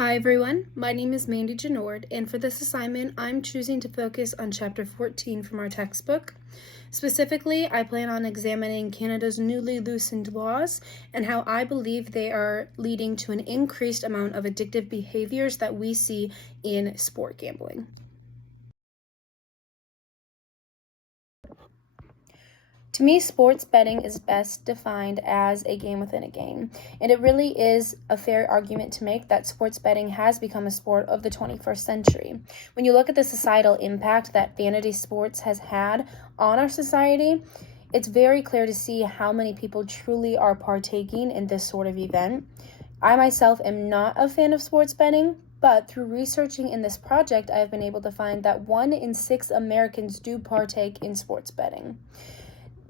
Hi everyone, my name is Mandy Genord, and for this assignment, I'm choosing to focus on Chapter 14 from our textbook. Specifically, I plan on examining Canada's newly loosened laws and how I believe they are leading to an increased amount of addictive behaviors that we see in sport gambling. To me, sports betting is best defined as a game within a game, and it really is a fair argument to make that sports betting has become a sport of the 21st century. When you look at the societal impact that vanity sports has had on our society, it's very clear to see how many people truly are partaking in this sort of event. I myself am not a fan of sports betting, but through researching in this project, I have been able to find that 1 in 6 Americans do partake in sports betting.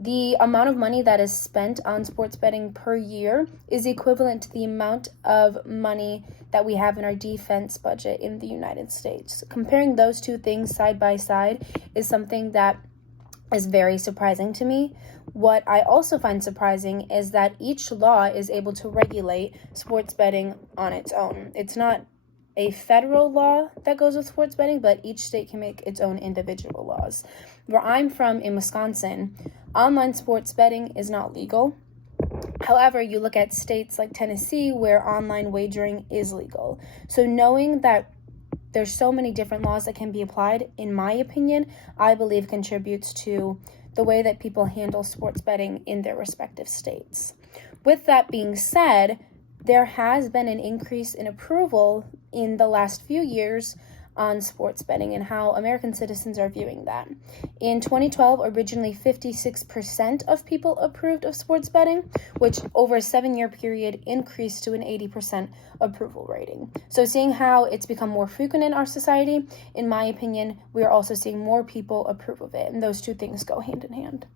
The amount of money that is spent on sports betting per year is equivalent to the amount of money that we have in our defense budget in the United States. Comparing those two things side by side is something that is very surprising to me. What I also find surprising is that each law is able to regulate sports betting on its own. It's not a federal law that goes with sports betting, but each state can make its own individual laws. Where I'm from in Wisconsin, online sports betting is not legal. However, you look at states like Tennessee where online wagering is legal. So knowing that there's so many different laws that can be applied, in my opinion, I believe contributes to the way that people handle sports betting in their respective states. With that being said, there has been an increase in approval in the last few years on sports betting and how American citizens are viewing that. In 2012, originally 56% of people approved of sports betting, which over a 7-year period increased to an 80% approval rating. So seeing how it's become more frequent in our society, in my opinion, we are also seeing more people approve of it, and those two things go hand in hand.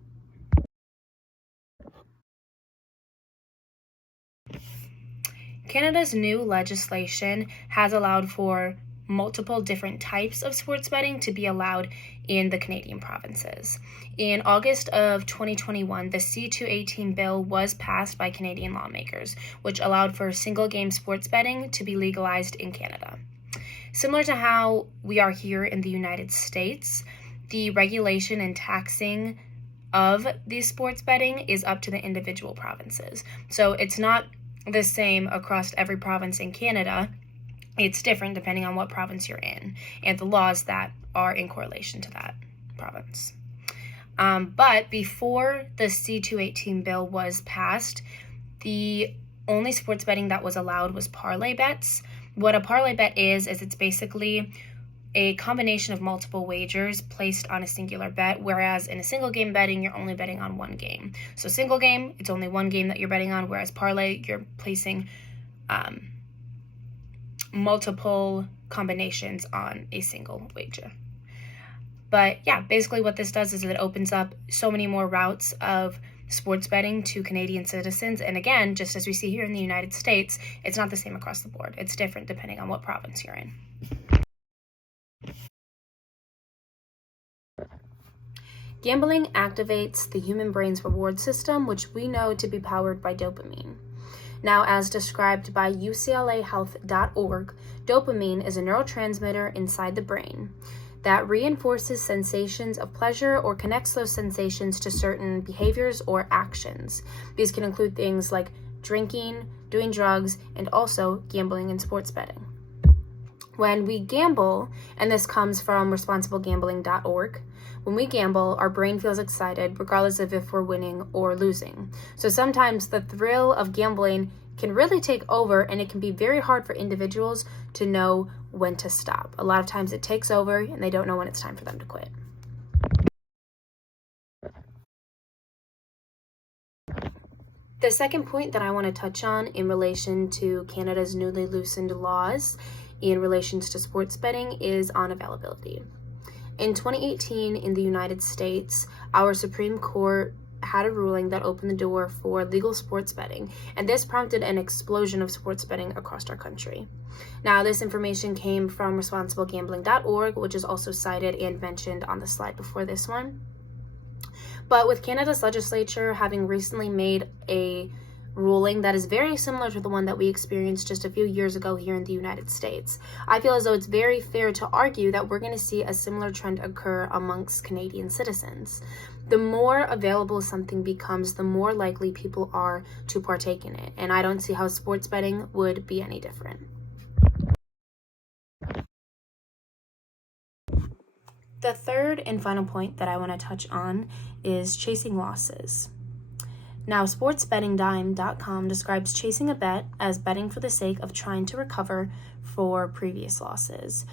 Canada's new legislation has allowed for multiple different types of sports betting to be allowed in the Canadian provinces. In August of 2021, the C-218 bill was passed by Canadian lawmakers, which allowed for single-game sports betting to be legalized in Canada. Similar to how we are here in the United States, the regulation and taxing of these sports betting is up to the individual provinces. So it's not the same across every province in Canada. It's different depending on what province you're in and the laws that are in correlation to that province. But before the C-218 bill was passed, the only sports betting that was allowed was parlay bets. What a parlay bet is it's basically a combination of multiple wagers placed on a singular bet, whereas in a single game betting, you're only betting on one game. So single game, it's only one game that you're betting on, whereas parlay, you're placing multiple combinations on a single wager. But yeah, basically what this does is it opens up so many more routes of sports betting to Canadian citizens. And again, just as we see here in the United States, it's not the same across the board. It's different depending on what province you're in. Gambling activates the human brain's reward system, which we know to be powered by dopamine. Now, as described by UCLAhealth.org, dopamine is a neurotransmitter inside the brain that reinforces sensations of pleasure or connects those sensations to certain behaviors or actions. These can include things like drinking, doing drugs, and also gambling and sports betting. When we gamble, and this comes from responsiblegambling.org, when we gamble, our brain feels excited regardless of if we're winning or losing. So sometimes the thrill of gambling can really take over, and it can be very hard for individuals to know when to stop. A lot of times it takes over and they don't know when it's time for them to quit. The second point that I want to touch on in relation to Canada's newly loosened laws in relations to sports betting is on availability. In 2018, in the United States, our Supreme Court had a ruling that opened the door for legal sports betting, and this prompted an explosion of sports betting across our country. Now, this information came from responsiblegambling.org, which is also cited and mentioned on the slide before this one. But with Canada's legislature having recently made a ruling that is very similar to the one that we experienced just a few years ago here in the United States. I feel as though it's very fair to argue that we're going to see a similar trend occur amongst Canadian citizens. The more available something becomes, the more likely people are to partake in it, and I don't see how sports betting would be any different. The third and final point that I want to touch on is chasing losses. Now, sportsbettingdime.com describes chasing a bet as betting for the sake of trying to recover for previous losses.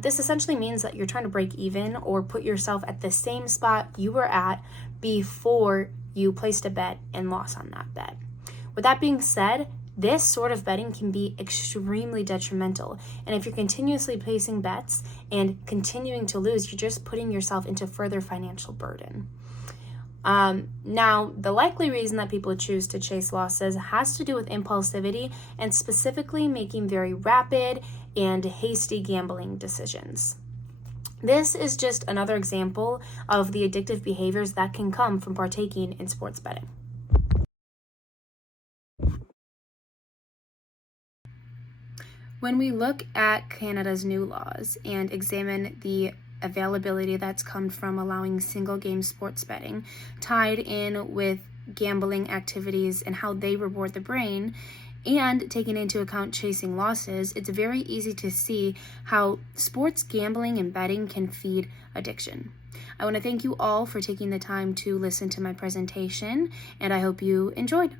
This essentially means that you're trying to break even or put yourself at the same spot you were at before you placed a bet and lost on that bet. With that being said, this sort of betting can be extremely detrimental. And if you're continuously placing bets and continuing to lose, you're just putting yourself into further financial burden. Now, the likely reason that people choose to chase losses has to do with impulsivity and specifically making very rapid and hasty gambling decisions. This is just another example of the addictive behaviors that can come from partaking in sports betting. When we look at Canada's new laws and examine the availability that's come from allowing single game sports betting tied in with gambling activities and how they reward the brain, and taking into account chasing losses, it's very easy to see how sports gambling and betting can feed addiction. I want to thank you all for taking the time to listen to my presentation, and I hope you enjoyed.